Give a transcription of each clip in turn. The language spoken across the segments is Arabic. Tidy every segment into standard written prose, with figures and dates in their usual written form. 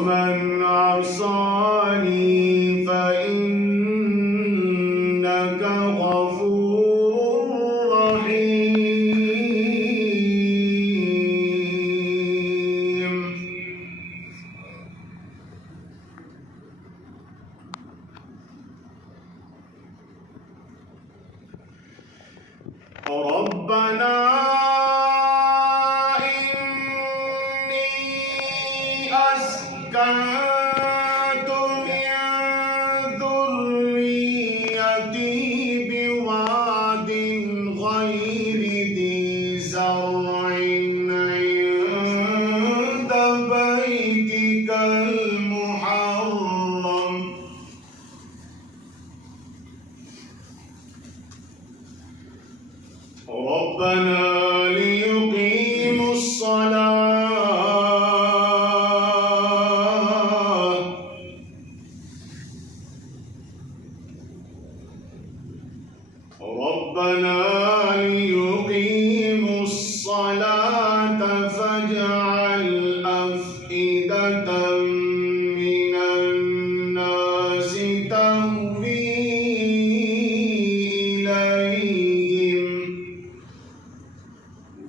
ومن عصاني فإنك غفور رحيم. ربنا إني أسكنت من ذريتي بواد غير ذي زرع عند بيتك المحرم ربنا ليقيموا الصلاة فاجعل أفئدة من الناس تهوي إليهم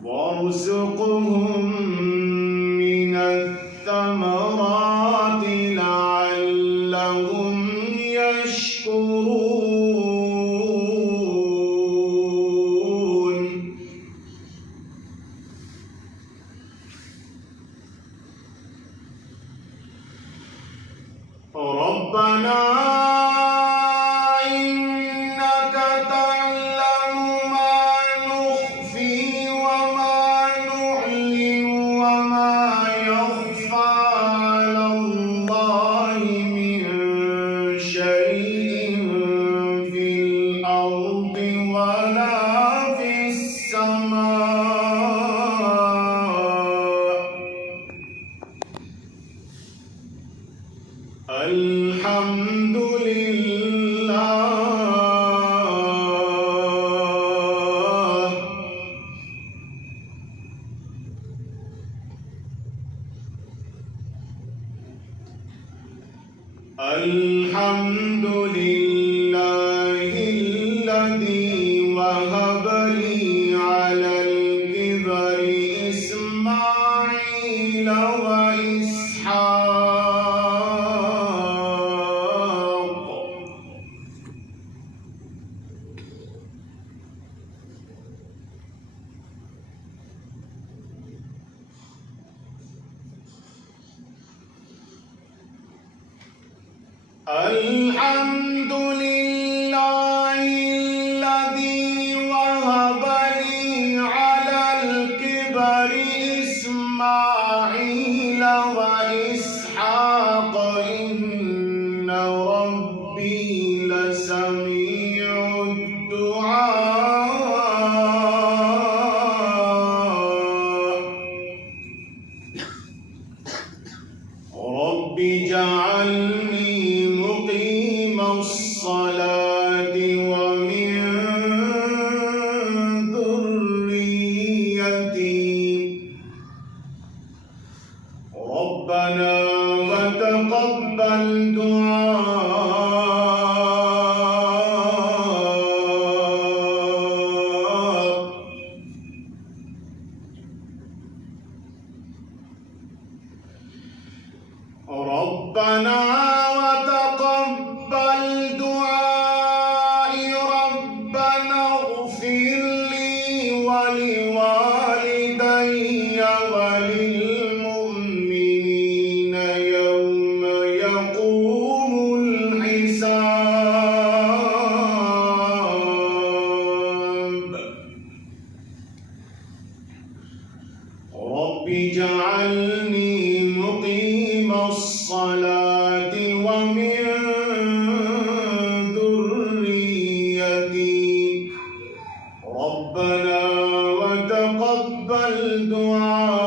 وارزقهم من الثمرات لعلهم يشكرون. ربنا إنك تعلم ما نخفي وما نعلن وما يخفى على الله من شيء في الأرض ولا في السماء. الحمد لله. الحمد لله الذي وهب لي على الكبر إسماعيل وإسحاق. الحمد لله الذي وهب لي على الكبر إسماعيل وإسحاق إن ربي لسميع الدعاء. رب اجعلني مقيم الصلاة ومن ذريتي ربنا وتقبل دعاء. ربنا وتقبل دعائي. ربنا اغفر لي ولوالدي وللمؤمنين يوم يقوم الحساب. رب اجعلني مقيم الصلاة ومن ذريتي ربنا وتقبل دعاء.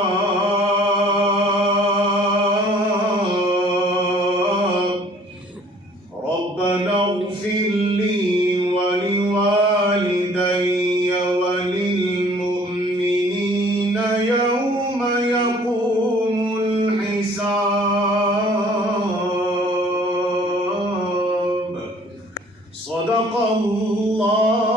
ربنا اغفر لي ولوالدي وللمؤمنين يوم يقوم الحساب. صدق الله